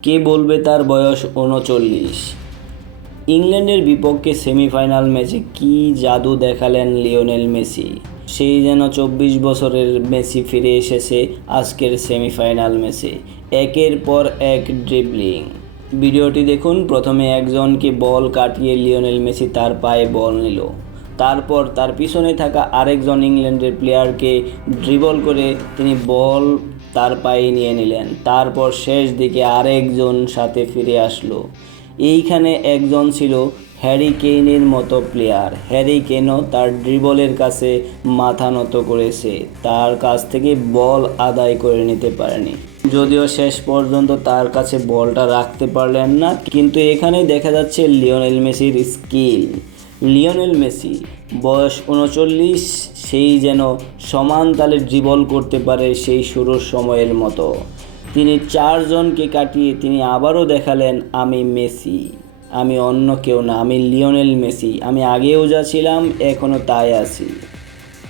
কে বলবে তার বয়স ৩৯। ইংল্যান্ডের বিপক্ষে সেমিফাইনাল ম্যাচে কী জাদু দেখালেন লিওনেল মেসি। সেই যেন ২৪ বছরের মেসি ফিরে এসেছে আজকের সেমিফাইনাল ম্যাচে। একের পর এক ড্রিবলিং। ভিডিওটি দেখুন। প্রথমে একজনকে বল কাটিয়ে লিওনেল মেসি তার পায়ে বল নিল। তারপর তার পিছনে থাকা আরেকজন ইংল্যান্ডের প্লেয়ারকে ড্রিবল করে তিনি বল তার পায়ে নিয়ে নিলেন। তারপর শেষ দিকে আরেকজন সাথে ফিরে আসলো। এইখানে একজন ছিল হ্যারি কেইনের মতো প্লেয়ার। হ্যারি কেইনও তার ড্রিবলের কাছে মাথা নত করেছে, তার কাছ থেকে বল আদায় করে নিতে পারেনি, যদিও শেষ পর্যন্ত তার কাছে বলটা রাখতে পারলেন না। কিন্তু এখানেই দেখা যাচ্ছে লিওনেল মেসির স্কিল। লিওনেল মেসি বয়স ৩৯, সেই যেন সমান তালে ড্রিবল করতে পারে সেই শুরুর সময়ের মতো। তিনি চারজনকে কাটিয়ে তিনি আবারও দেখালেন, আমি মেসি, আমি অন্য কেউ না, আমি লিওনেল মেসি, আমি আগেও যা ছিলাম এখনও তাই আছি।